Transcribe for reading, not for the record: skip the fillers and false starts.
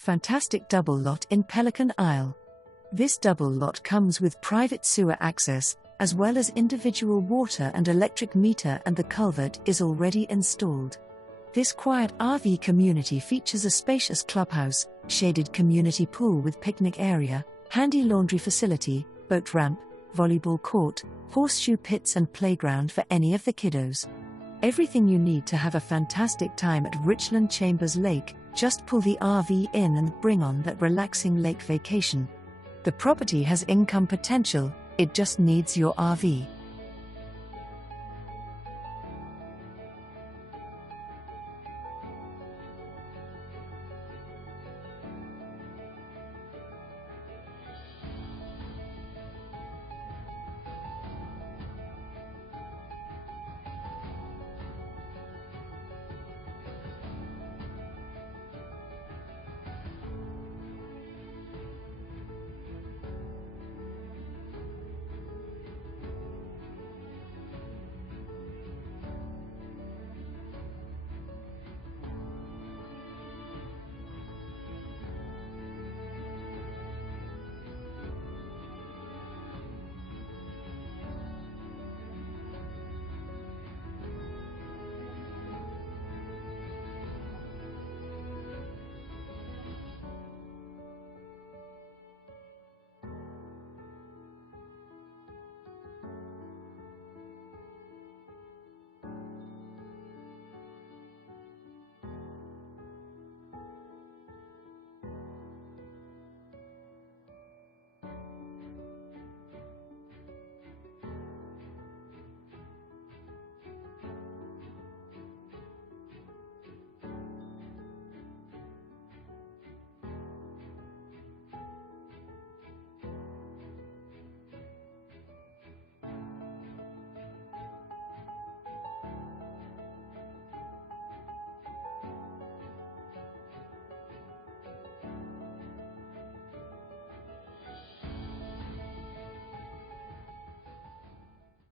fantastic double lot in Pelican Isle. This double lot comes with private sewer access, as well as individual water and electric meter, and the culvert is already installed. This quiet RV community features a spacious clubhouse, shaded community pool with picnic area, handy laundry facility, boat ramp, volleyball court, horseshoe pits and playground for any of the kiddos. Everything you need to have a fantastic time at Richland Chambers Lake. Just pull the RV in and bring on that relaxing lake vacation. The property has income potential, it just needs your RV.